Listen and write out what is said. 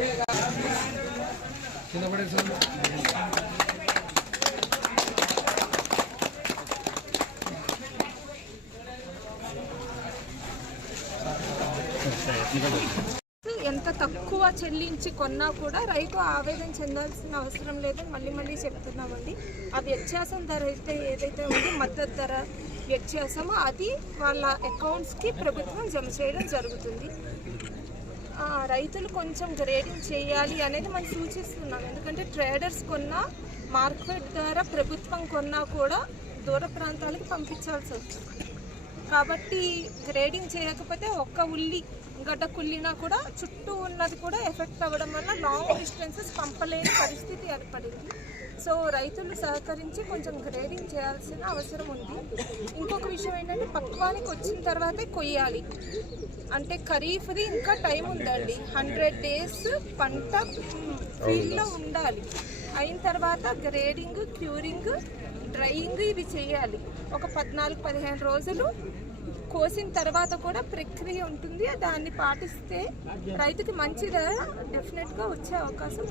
ఎంత తక్కువ చెల్లించి కొన్నా కూడా రైతు ఆవేదన చెందాల్సిన అవసరం లేదని మళ్ళీ మళ్ళీ చెప్తున్నామండి ఆ వ్యత్యాసం ధర అయితే ఏదైతే ఉందో మద్దతు ధర వ్యత్యాసమో అది వాళ్ళ అకౌంట్స్కి ప్రభుత్వం జమ చేయడం జరుగుతుంది రైతులు కొంచెం గ్రేడింగ్ చేయాలి అనేది మనం సూచిస్తున్నాం ఎందుకంటే ట్రేడర్స్ కొన్నా మార్కెట్ ద్వారా ప్రభుత్వం కొన్నా కూడా దూర ప్రాంతాలకు పంపించాల్సి వస్తుంది కాబట్టి గ్రేడింగ్ చేయకపోతే ఒక్క ఉల్లి గడ్డ కుల్లినా కూడా చుట్టూ ఉన్నది కూడా ఎఫెక్ట్ అవ్వడం వల్ల లాంగ్ డిస్టెన్సెస్ పంపలేని పరిస్థితి ఏర్పడింది సో రైతులు సహకరించి కొంచెం గ్రేడింగ్ చేయాల్సిన అవసరం ఉంది ఇంకొక విషయం ఏంటంటే పక్వానికి వచ్చిన తర్వాతే కొయ్యాలి అంటే ఖరీఫ్ది ఇంకా టైం ఉందండి హండ్రెడ్ డేస్ పంట ఫీల్డ్లో ఉండాలి అయిన తర్వాత గ్రేడింగ్ క్యూరింగ్ డ్రైయింగ్ ఇవి చేయాలి ఒక పద్నాలుగు పదిహేను రోజులు కోసిన తర్వాత కూడా ప్రక్రియ ఉంటుంది దాన్ని పాటిస్తే రైతుకి మంచి ధర డెఫినెట్గా వచ్చే అవకాశం